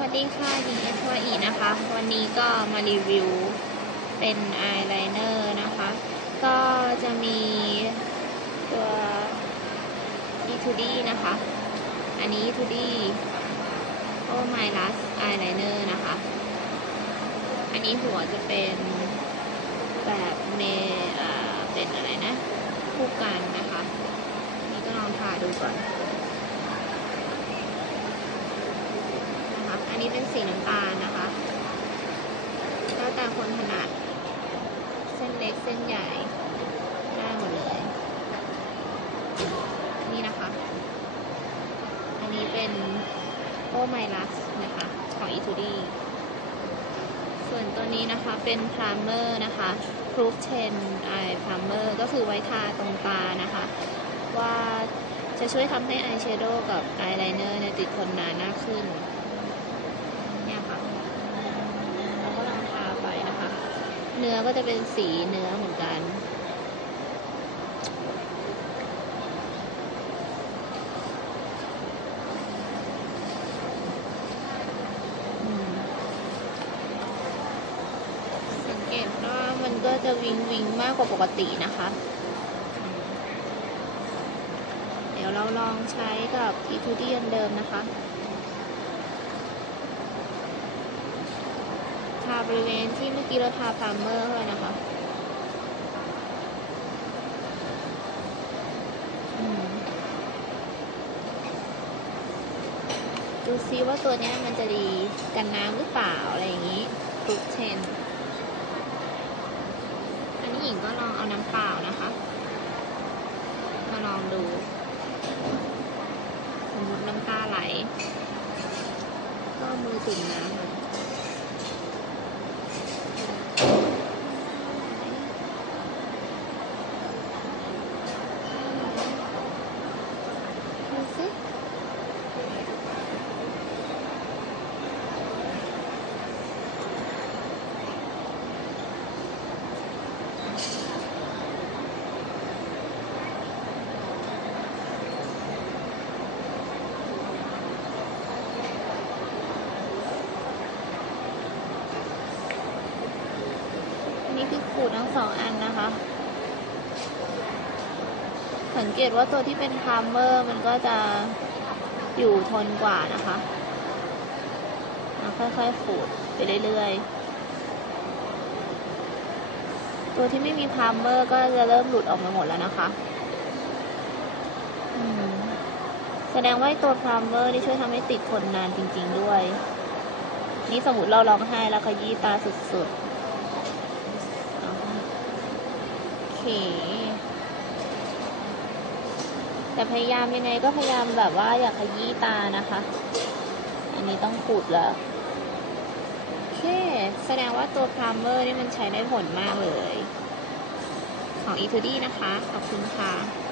วัสดีค่ะหญิงเอทวอีนะคะ วันนี้ก็มารีวิวเป็นอายไลเนอร์นะคะ ก็จะมีตัว E2D นะคะ อันนี้ E2D Oh My Last Eyeliner นะคะ อันนี้หัวจะเป็นแบบเมอ่าเป็นอะไรนะ คู่กันนะคะ นี่ก็ลองทาดูก่อน นี้เป็นสีน้ำตาลนะคะ แล้วแต่คนถนัด เส้นเล็กเส้นใหญ่ได้หมดเลย นี่นะคะ อันนี้เป็นโอไมลัสนะคะ ของ e 2 d ส่วนตัวนี้นะคะเป็นพรามเมอร์นะคะ Proof 10 Eye Primer ก็คือไว้ทาตรงตานะคะ ว่าจะช่วยทำให้อายแชโดว์กับอายไลเนอร์เนี่ยติดทนนานมากขึ้น เนี่ยค่ะเราก็ลองทาไปนะคะ เนื้อก็จะเป็นสีเนื้อเหมือนกัน สังเกตว่ามันก็จะวิงวิงมากกว่าปกตินะคะ เดี๋ยวเราลองใช้กับ e 2 d อันเดิมนะคะ ทา บริเวณที่เมื่อกี้เราทาพรามเมอร์เลยนะคะดูซิว่าตัวเนี้ยมันจะดีกันน้ำหรือเปล่าอะไรอย่างนี้ฟรุตเทนอันนี้หญิงก็ลองเอาน้ำเปล่านะคะ มาลองดู สมมติน้ำตาไหล ก็มือจุ่มน้ำ นี้คือขูดทั้งสองอันนะคะ สังเกตว่าตัวที่เป็นพรามเมอร์มันก็จะอยู่ทนกว่านะคะค่อยๆขูดไปเรื่อยๆ ตัวที่ไม่มีพรามเมอร์ก็จะเริ่มหลุดออกมาหมดแล้วนะคะ แสดงว่าตัวพรามเมอร์นี่ช่วยทำให้ติดทนนานจริง ๆด้วย นี่สมมติเราร้องไห้แล้วขยี้ตาสุดๆ โอเค แต่พยายามยังไงก็พยายามแบบว่าอย่าขยี้ตานะคะ อันนี้ต้องขูดแล้วโอเคแสดงว่าตัวพรามเมอร์นี่มันใช้ได้ผลมากเลย ของอีทูดี้นะคะ ขอบคุณค่ะ